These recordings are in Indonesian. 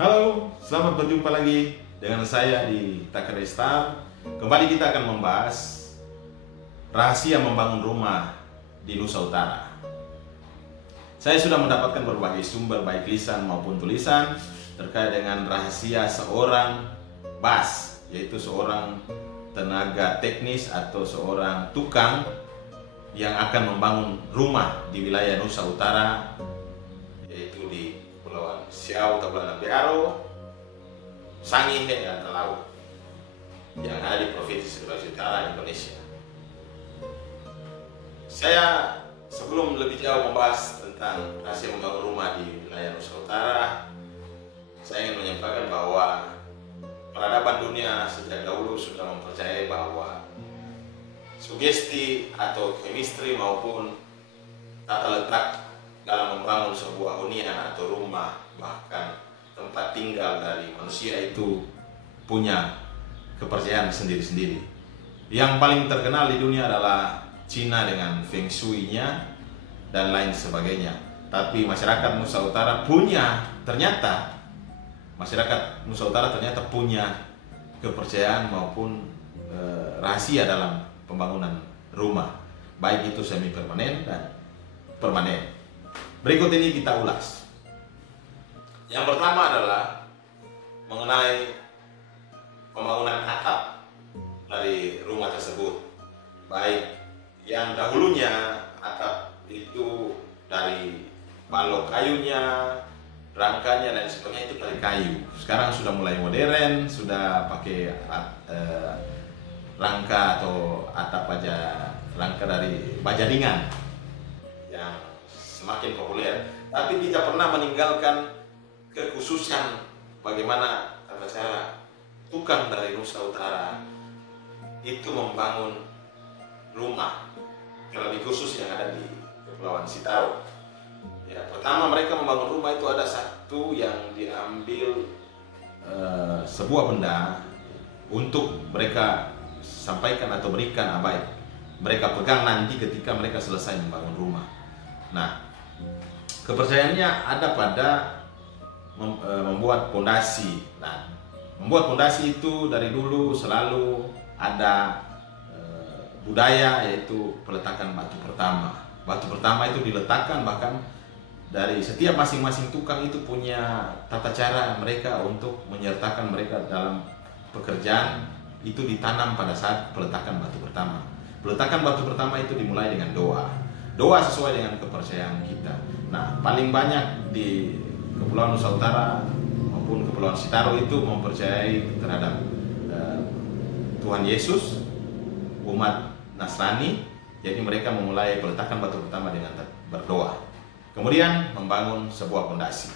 Halo, selamat berjumpa lagi dengan saya di Takare Star. Kembali kita akan membahas rahasia membangun rumah di Nusa Utara. Saya sudah mendapatkan berbagai sumber baik lisan maupun tulisan terkait dengan rahasia seorang Bas, yaitu seorang tenaga teknis atau seorang tukang yang akan membangun rumah di wilayah Nusa Utara, yaitu di Kepulauan Siau, Tabanan Bearo, Sangihe, dan Talaut yang ada di Provinsi Sulawesi Utara, Indonesia. Saya sebelum lebih jauh membahas tentang rahasia membangun rumah di wilayah Nusa Utara, saya ingin menyampaikan bahwa peradaban dunia sejak dahulu sudah mempercayai bahwa sugesti atau chemistry maupun tata letak dalam membangun sebuah hunian atau rumah, bahkan tempat tinggal dari manusia itu punya kepercayaan sendiri-sendiri. Yang paling terkenal di dunia adalah Cina dengan Feng Shui-nya dan lain sebagainya. Tapi masyarakat Nusa Utara ternyata punya kepercayaan maupun rahasia dalam pembangunan rumah, baik itu semi permanen dan permanen. Berikut ini kita ulas. Yang pertama adalah mengenai pembangunan atap dari rumah tersebut. Baik yang dahulunya atap itu dari balok kayunya, rangkanya dan sebagainya itu dari kayu. Sekarang sudah mulai modern, sudah pakai rangka atau atap rangka dari baja ringan yang semakin populer, tapi tidak pernah meninggalkan kekhususan bagaimana tata cara tukang dari Nusa Utara itu membangun rumah, terlebih khusus yang ada di Kepulauan Sitaro. Ya, pertama mereka membangun rumah itu ada satu yang diambil sebuah benda untuk mereka sampaikan atau berikan abai, mereka pegang nanti ketika mereka selesai membangun rumah. Nah, kepercayaannya ada pada membuat pondasi. Nah, membuat pondasi itu dari dulu selalu ada budaya, yaitu peletakan batu pertama. Batu pertama itu diletakkan, bahkan dari setiap masing-masing tukang itu punya tata cara mereka untuk menyertakan mereka dalam pekerjaan itu ditanam pada saat peletakan batu pertama. Peletakan batu pertama itu dimulai dengan doa. Doa sesuai dengan kepercayaan kita. Nah, paling banyak di Kepulauan Nusa Utara maupun Kepulauan Sitaro itu mempercayai terhadap Tuhan Yesus, umat Nasrani. Jadi mereka memulai peletakan batu pertama dengan berdoa. Kemudian membangun sebuah pondasi.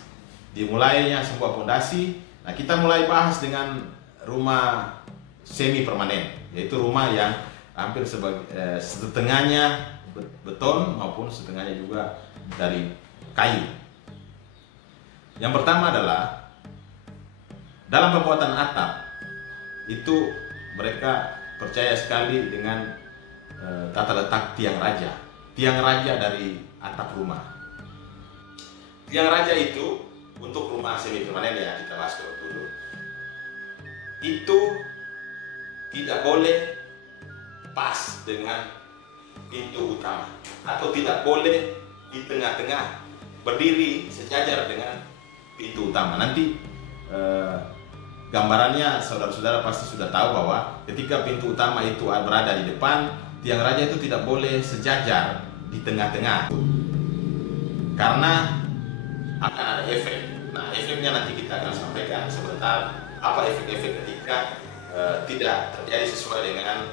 Dimulainya sebuah pondasi. Nah, kita mulai bahas dengan rumah semi permanen, yaitu rumah yang hampir setengahnya beton maupun setengahnya juga dari kayu. Yang pertama adalah dalam pembuatan atap itu mereka percaya sekali dengan tata letak tiang raja. Tiang raja dari atap rumah. Tiang raja itu untuk rumah semi permanen ya, kita bahas dulu. Itu tidak boleh pas dengan pintu utama atau tidak boleh di tengah-tengah berdiri sejajar dengan pintu utama. Nanti gambarannya saudara-saudara pasti sudah tahu bahwa ketika pintu utama itu berada di depan, tiang raja itu tidak boleh sejajar di tengah-tengah karena akan ada efek. Nah, efeknya nanti kita akan sampaikan sebentar. Apa efek-efek ketika tidak terjadi sesuai dengan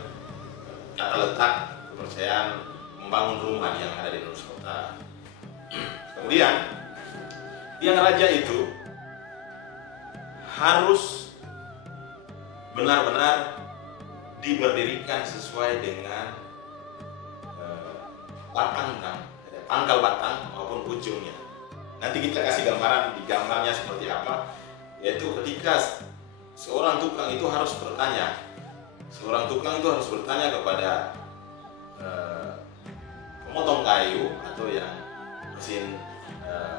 tata letak kepercayaan membangun rumah yang ada di Nusa Utara. Kemudian tiang raja itu harus benar-benar diberdirikan sesuai dengan pangkal batang maupun ujungnya. Nanti kita kasih gambaran di gambarnya seperti apa, yaitu ketika seorang tukang itu harus bertanya kepada pemotong kayu atau yang mesin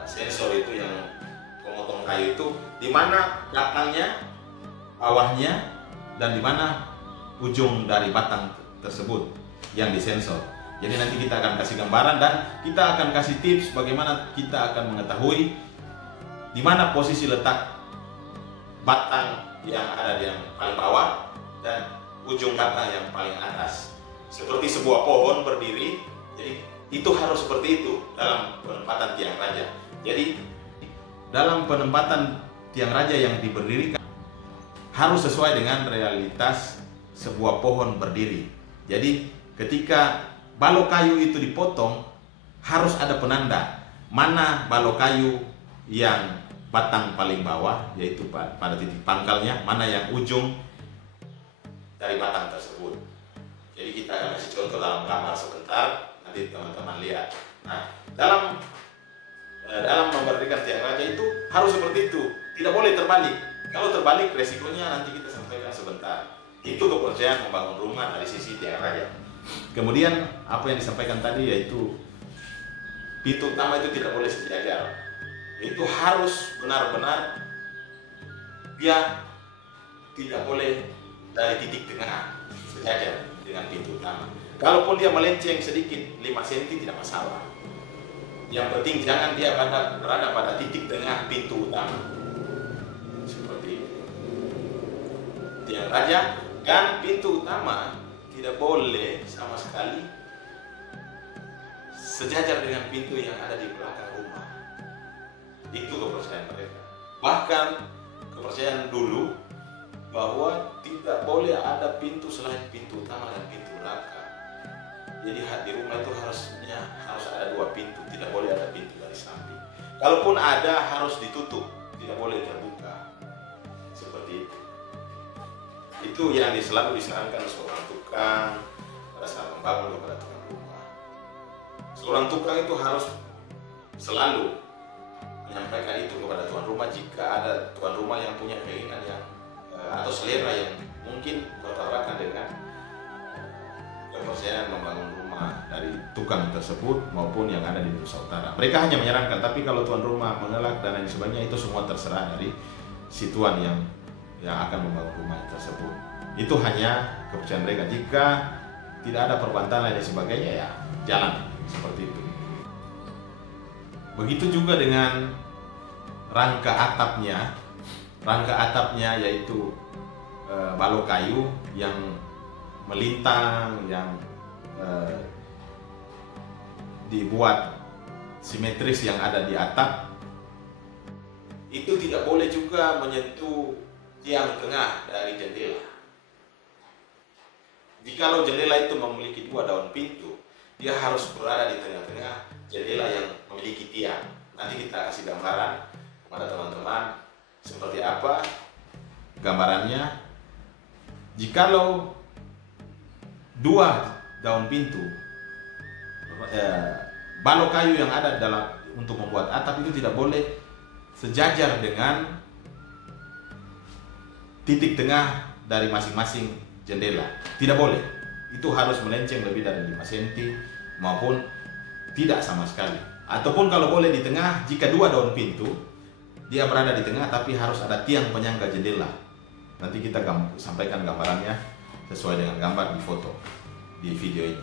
sensor itu yang pemotong potong kayu itu di mana batangnya, bawahnya, dan di mana ujung dari batang tersebut yang disensor. Jadi nanti kita akan kasih gambaran dan kita akan kasih tips bagaimana kita akan mengetahui di mana posisi letak batang yang ada di yang paling bawah dan ujung batang yang paling atas. Seperti sebuah pohon berdiri, jadi itu harus seperti itu dalam penempatan tiang raja. Jadi dalam penempatan tiang raja yang diberdirikan harus sesuai dengan realitas sebuah pohon berdiri. Jadi ketika balok kayu itu dipotong, harus ada penanda mana balok kayu yang batang paling bawah, yaitu pada titik pangkalnya, mana yang ujung dari batang tersebut. Jadi kita akan kasih contoh dalam gambar sebentar, nanti teman-teman lihat. Nah, dalam memberdirikan tiang raja itu harus seperti itu, tidak boleh terbalik. Kalau terbalik resikonya nanti kita sampaikan sebentar. Itu kepercayaan membangun rumah dari sisi tiang raja. Kemudian apa yang disampaikan tadi yaitu pintu utama itu tidak boleh sejajar. Itu harus benar-benar dia tidak boleh dari titik tengah sejajar dengan pintu utama. Kalaupun dia melenceng sedikit 5 cm tidak masalah. Yang penting jangan dia berada pada titik tengah pintu utama. Seperti itu. Tiang raja dan pintu utama tidak boleh sama sekali sejajar dengan pintu yang ada di belakang rumah. Itu kepercayaan mereka. Bahkan kepercayaan dulu bahwa tidak boleh ada pintu selain pintu utama dan pintu belakang. Jadi di rumah itu harus ada 2 pintu, tidak boleh ada pintu dari samping. Kalaupun ada harus ditutup, tidak boleh terbuka. Seperti itu. Itu yang selalu disarankan seorang tukang pada saat membangun kepada tukang rumah. Seorang tukang itu harus selalu menyampaikan itu kepada tuan rumah jika ada tuan rumah yang punya keinginan yang atau selera yang mungkin bertabrakan dengan kepercayaan membangun rumah dari tukang tersebut maupun yang ada di Nusa Utara. Mereka hanya menyarankan, tapi kalau tuan rumah menolak dan lain sebagainya itu semua terserah dari si tuan yang akan membangun rumah tersebut. Itu hanya kepercayaan mereka. Jika tidak ada perbantahan dan sebagainya, ya jalan seperti itu. Begitu juga dengan rangka atapnya. Rangka atapnya yaitu balok kayu yang melintang, yang dibuat simetris yang ada di atap. Itu tidak boleh juga menyentuh tiang tengah dari jendela. Jikalau jendela itu memiliki 2 daun pintu, dia harus berada di tengah-tengah jendela yang memiliki tiang. Nanti kita kasih gambaran kepada teman-teman seperti apa gambarannya. Jikalau 2 daun pintu, balok kayu yang ada untuk membuat atap itu tidak boleh sejajar dengan titik tengah dari masing-masing jendela. Tidak boleh. Itu harus melenceng lebih dari 5 cm maupun tidak sama sekali. Ataupun kalau boleh di tengah, jika 2 daun pintu, dia berada di tengah tapi harus ada tiang penyangga jendela. Nanti kita sampaikan gambarannya sesuai dengan gambar di foto di video ini.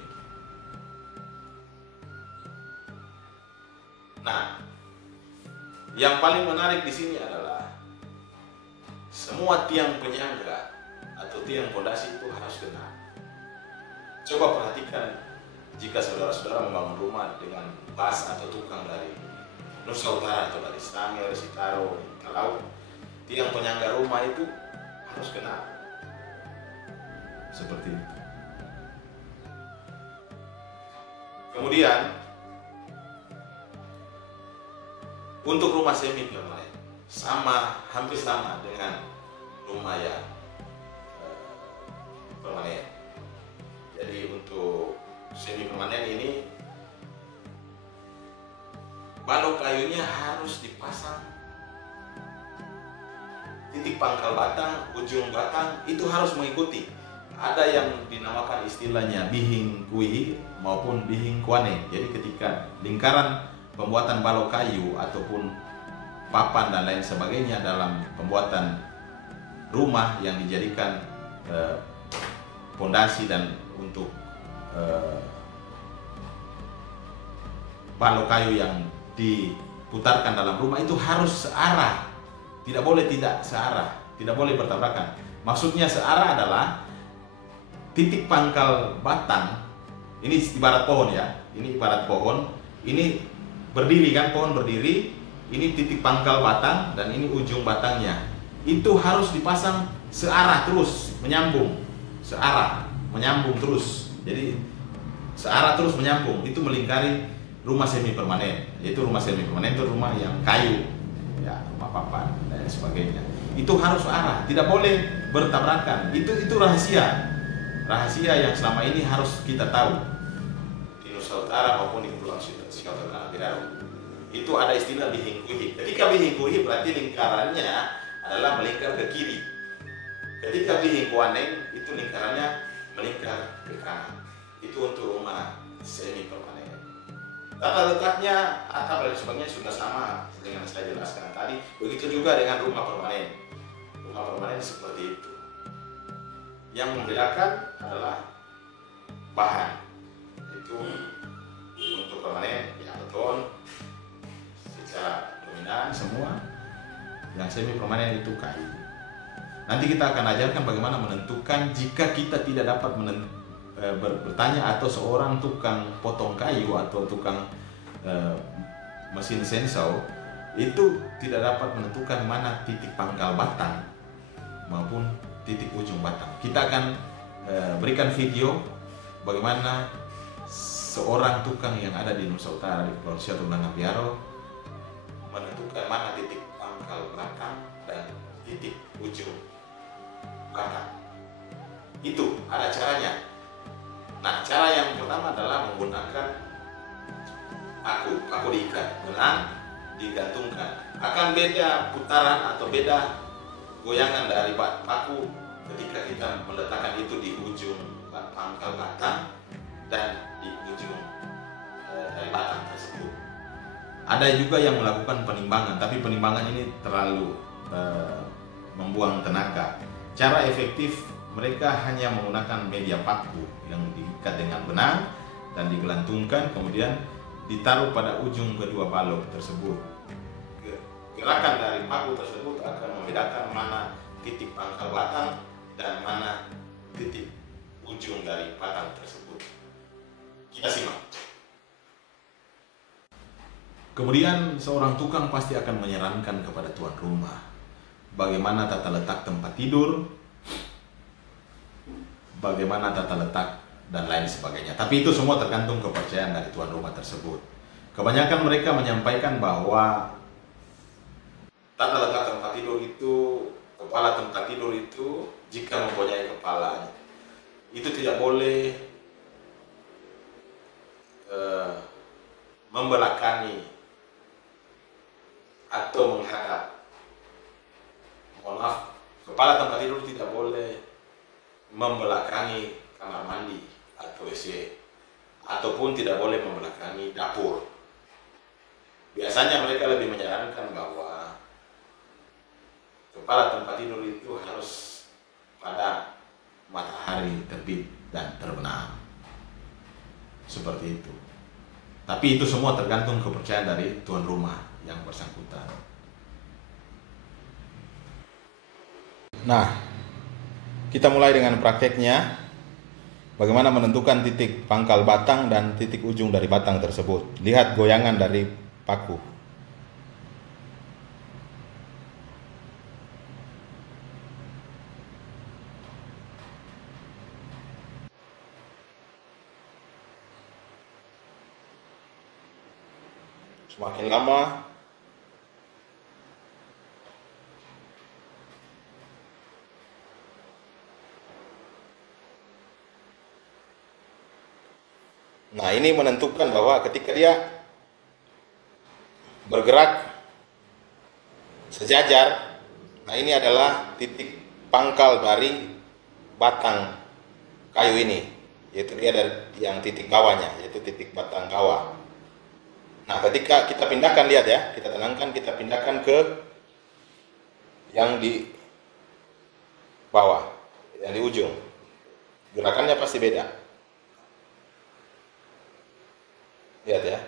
Nah, yang paling menarik di sini adalah semua tiang penyangga atau tiang fondasi itu harus kena. Coba perhatikan jika saudara-saudara membangun rumah dengan bas atau tukang dari Nusa Utara atau dari Sangir, Sitaro, Talaut, tiang penyangga rumah itu harus kena. Seperti itu. Kemudian untuk rumah semi permanen hampir sama dengan rumah yang permanen. Jadi untuk semi permanen ini balok kayunya harus dipasang, titik pangkal batang, ujung batang itu harus mengikuti. Ada yang dinamakan istilahnya bihing kui maupun bihing kuane. Jadi ketika lingkaran pembuatan balok kayu ataupun papan dan lain sebagainya dalam pembuatan rumah yang dijadikan pondasi dan untuk balok kayu yang diputarkan dalam rumah itu harus searah, tidak boleh tidak searah, tidak boleh bertabrakan. Maksudnya searah adalah titik pangkal batang, ini ibarat pohon ya, ini ibarat pohon, ini berdiri kan, pohon berdiri, ini titik pangkal batang dan ini ujung batangnya, itu harus dipasang searah terus, menyambung, searah, menyambung terus. Jadi searah terus menyambung, itu melingkari rumah semi permanen. Yaitu rumah semi permanen itu rumah yang kayu, ya, rumah papan dan sebagainya. Itu harus searah, tidak boleh bertabrakan. Itu rahasia yang selama ini harus kita tahu di Nusa Utara maupun di Kepulauan Singapura. Itu ada istilah bihing-kuhip. Ketika bihing-kuhip berarti lingkarannya adalah melingkar ke kiri. Ketika bihing-kuaneng itu lingkarannya melingkar ke kanan. Itu untuk rumah semi permanen. Tata letaknya, atap dan sebagainya sudah sama dengan saya jelaskan tadi. Begitu juga dengan rumah permanen. Rumah permanen seperti itu. Yang membedakan adalah bahan. Itu untuk permanen ya beton secara dominan semua, yang semi permanen itu kayu. Nanti kita akan ajarkan bagaimana menentukan jika kita tidak dapat bertanya atau seorang tukang potong kayu atau tukang mesin sensau itu tidak dapat menentukan mana titik pangkal batang maupun titik ujung batang. Kita akan berikan video bagaimana seorang tukang yang ada di Nusa Utara di Kepulauan Singapura menentukan mana titik pangkal batang dan titik ujung batang. Itu ada caranya. Nah, cara yang pertama adalah menggunakan paku diikat, benang digantungkan. Akan beda putaran atau beda goyangan dari paku ketika kita meletakkan itu di ujung pangkal batang dan di ujung dari batang tersebut. Ada juga yang melakukan penimbangan, tapi penimbangan ini terlalu membuang tenaga. Cara efektif mereka hanya menggunakan media paku yang diikat dengan benang dan digelantungkan, kemudian ditaruh pada ujung kedua balok tersebut. Gerakan dari paku tersebut akan membedakan mana titik pangkal batang dan mana titik ujung dari batang tersebut. Kita simak. Kemudian seorang tukang pasti akan menyarankan kepada tuan rumah bagaimana tata letak tempat tidur, bagaimana tata letak dan lain sebagainya. Tapi itu semua tergantung kepercayaan dari tuan rumah tersebut. Kebanyakan mereka menyampaikan bahwa tata letak tempat tidur itu, kepala tempat tidur itu jika mempunyai kepala itu tidak boleh membelakangi atau menghadap. Mohon maaf, kepala tempat tidur tidak boleh membelakangi kamar mandi atau WC, ataupun tidak boleh membelakangi dapur. Biasanya mereka lebih menyarankan bahwa kepala tempat tidur itu harus pada matahari terbit dan terbenam. Seperti itu. Tapi itu semua tergantung kepercayaan dari tuan rumah yang bersangkutan. Nah, kita mulai dengan prakteknya. Bagaimana menentukan titik pangkal batang dan titik ujung dari batang tersebut. Lihat goyangan dari paku. Semakin lama nah, ini menentukan bahwa ketika dia bergerak sejajar, nah ini adalah titik pangkal dari batang kayu ini, yaitu dia dari yang titik bawahnya, yaitu titik batang kawah. Nah, ketika kita pindahkan, lihat ya, kita tenangkan, kita pindahkan ke ke yang di bawah, yang di ujung. Gerakannya pasti beda. Lihat ya.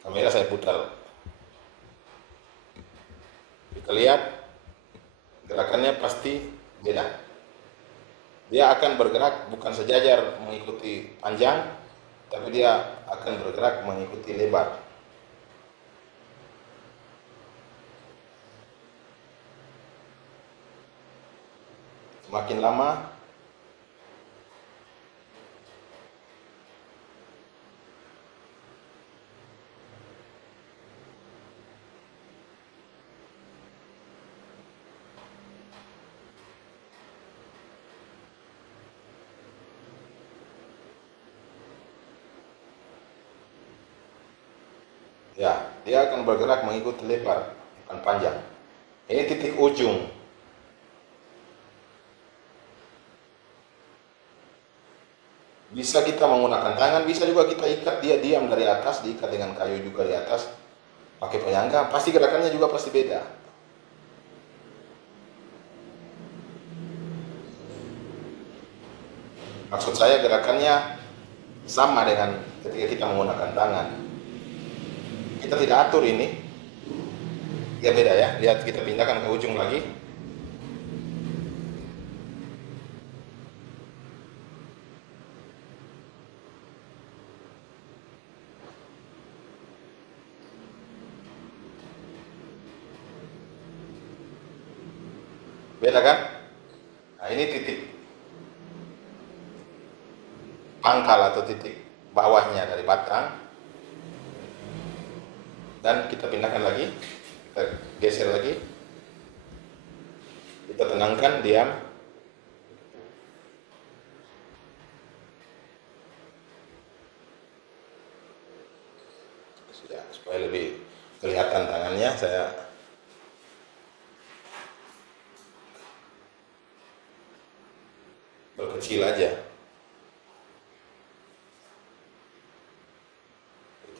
Kamera saya putar. Kita lihat gerakannya pasti beda. Dia akan bergerak bukan sejajar mengikuti panjang, tapi dia akan bergerak mengikuti lebar. Semakin lama ya, dia akan bergerak mengikuti lebar, bukan panjang. Ini titik ujung. Bisa kita menggunakan tangan, bisa juga kita ikat dia diam dari atas, diikat dengan kayu juga di atas, pakai penyangga, pasti gerakannya juga pasti beda. Maksud saya gerakannya sama dengan ketika kita menggunakan tangan. Kita tidak atur ini, ya beda ya. Lihat, kita pindahkan ke ujung lagi. Beda kan? Nah, ini titik pangkal atau titik bawahnya dari batang. Dan kita pindahkan lagi, kita geser lagi, kita tenangkan, diam. Ya, supaya lebih kelihatan tangannya, saya berkecil aja.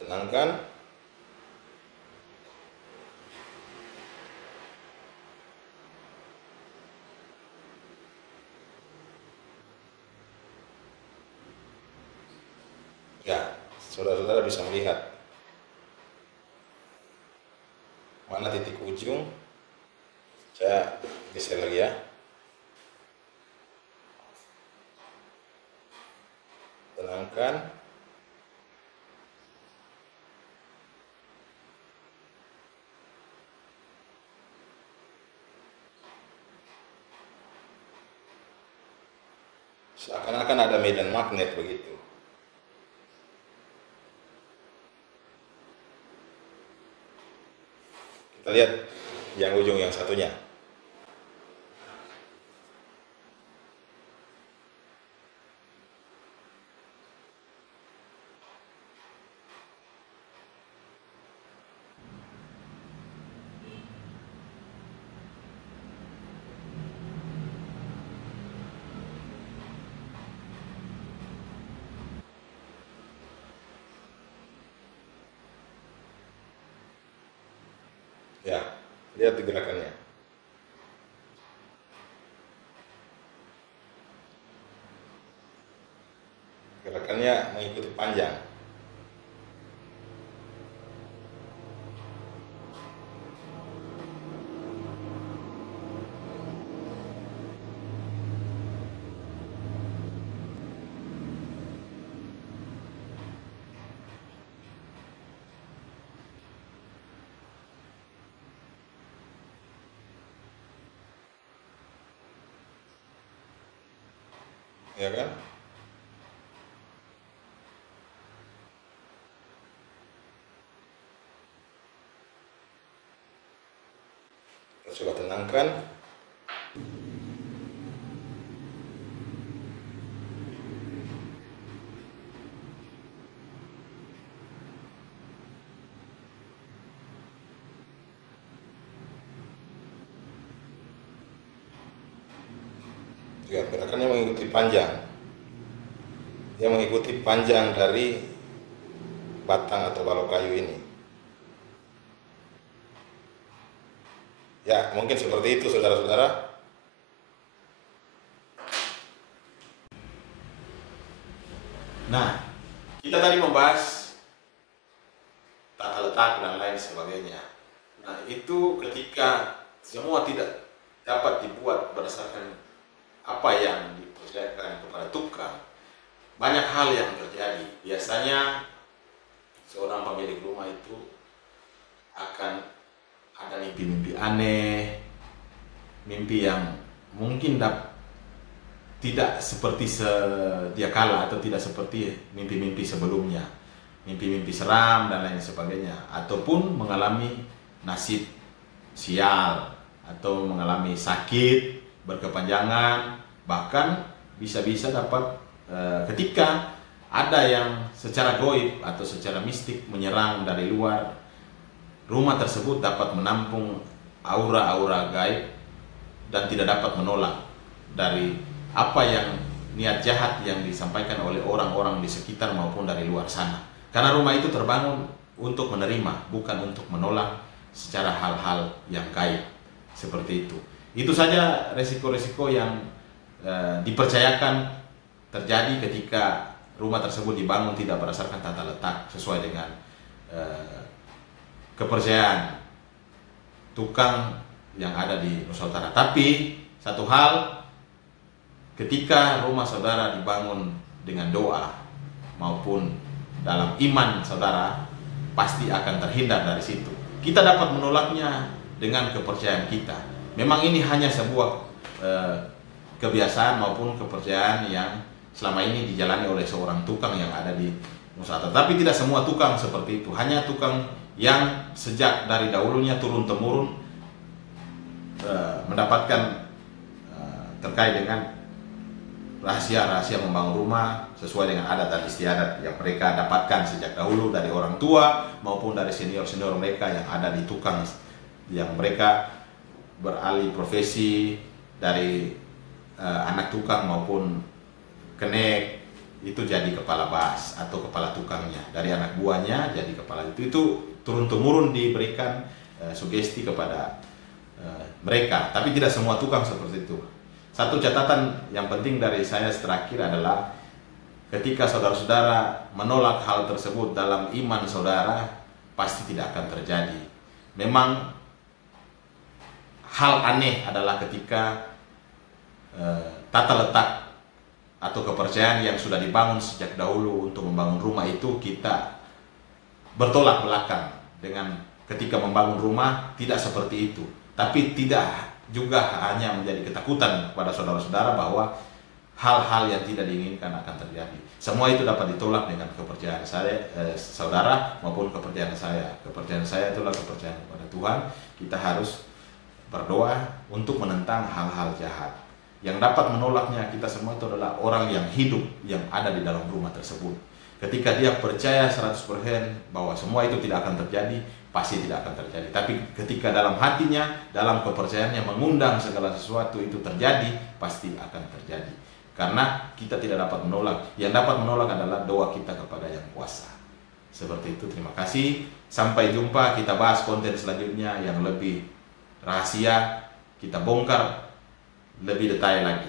Tenangkan. Ya, saudara-saudara bisa melihat mana titik ujung. Saya geser lagi ya. Tenangkan. Seakan-akan ada medan magnet begitu. Kita lihat yang ujung yang satunya. Ya, lihat gerakannya. Gerakannya mengikuti panjang. Ya kan? Kita coba tenangkan. Ya, gerakannya mengikuti panjang. Dia mengikuti panjang dari batang atau balok kayu ini. Ya, mungkin seperti itu saudara-saudara. Nah, kita tadi membahas tata letak dan lain sebagainya. Nah, itu ketika semua tidak dapat dibuat berdasarkan apa yang dipercayakan kepada tukang, banyak hal yang terjadi. Biasanya seorang pemilik rumah itu akan ada mimpi-mimpi aneh, mimpi yang mungkin tidak seperti sedia kala atau tidak seperti mimpi-mimpi sebelumnya, mimpi-mimpi seram dan lain sebagainya, ataupun mengalami nasib sial atau mengalami sakit berkepanjangan, bahkan bisa-bisa dapat ketika ada yang secara goib atau secara mistik menyerang dari luar, rumah tersebut dapat menampung aura-aura gaib dan tidak dapat menolak dari apa yang niat jahat yang disampaikan oleh orang-orang di sekitar maupun dari luar sana. Karena rumah itu terbangun untuk menerima, bukan untuk menolak secara hal-hal yang gaib seperti itu. Itu saja resiko-resiko yang dipercayakan terjadi ketika rumah tersebut dibangun tidak berdasarkan tata letak sesuai dengan kepercayaan tukang yang ada di Nusantara. Tapi satu hal, ketika rumah saudara dibangun dengan doa maupun dalam iman saudara, pasti akan terhindar dari situ. Kita dapat menolaknya dengan kepercayaan kita. Memang ini hanya sebuah kebiasaan maupun kepercayaan yang selama ini dijalani oleh seorang tukang yang ada di Nusantara. Tapi tidak semua tukang seperti itu. Hanya tukang yang sejak dari dahulunya turun-temurun mendapatkan terkait dengan rahasia-rahasia membangun rumah sesuai dengan adat dan istiadat yang mereka dapatkan sejak dahulu dari orang tua maupun dari senior-senior mereka yang ada di tukang, yang mereka beralih profesi dari anak tukang maupun kenek itu jadi kepala bas atau kepala tukangnya, dari anak buahnya jadi kepala itu turun-temurun diberikan sugesti kepada mereka. Tapi tidak semua tukang seperti itu. Satu catatan yang penting dari saya terakhir adalah ketika saudara-saudara menolak hal tersebut dalam iman saudara, pasti tidak akan terjadi. Memang hal aneh adalah ketika tata letak atau kepercayaan yang sudah dibangun sejak dahulu untuk membangun rumah itu kita bertolak belakang dengan ketika membangun rumah tidak seperti itu. Tapi tidak juga hanya menjadi ketakutan kepada saudara-saudara bahwa hal-hal yang tidak diinginkan akan terjadi. Semua itu dapat ditolak dengan kepercayaan saya, saudara, maupun kepercayaan saya. Kepercayaan saya itulah kepercayaan kepada Tuhan. Kita harus berdoa untuk menentang hal-hal jahat. Yang dapat menolaknya kita semua itu adalah orang yang hidup, yang ada di dalam rumah tersebut. Ketika dia percaya 100% bahwa semua itu tidak akan terjadi, pasti tidak akan terjadi. Tapi ketika dalam hatinya, dalam kepercayaannya mengundang segala sesuatu itu terjadi, pasti akan terjadi. Karena kita tidak dapat menolak. Yang dapat menolak adalah doa kita kepada Yang Kuasa. Seperti itu, terima kasih. Sampai jumpa, kita bahas konten selanjutnya yang lebih rahasia. Kita bongkar lebih detail lagi.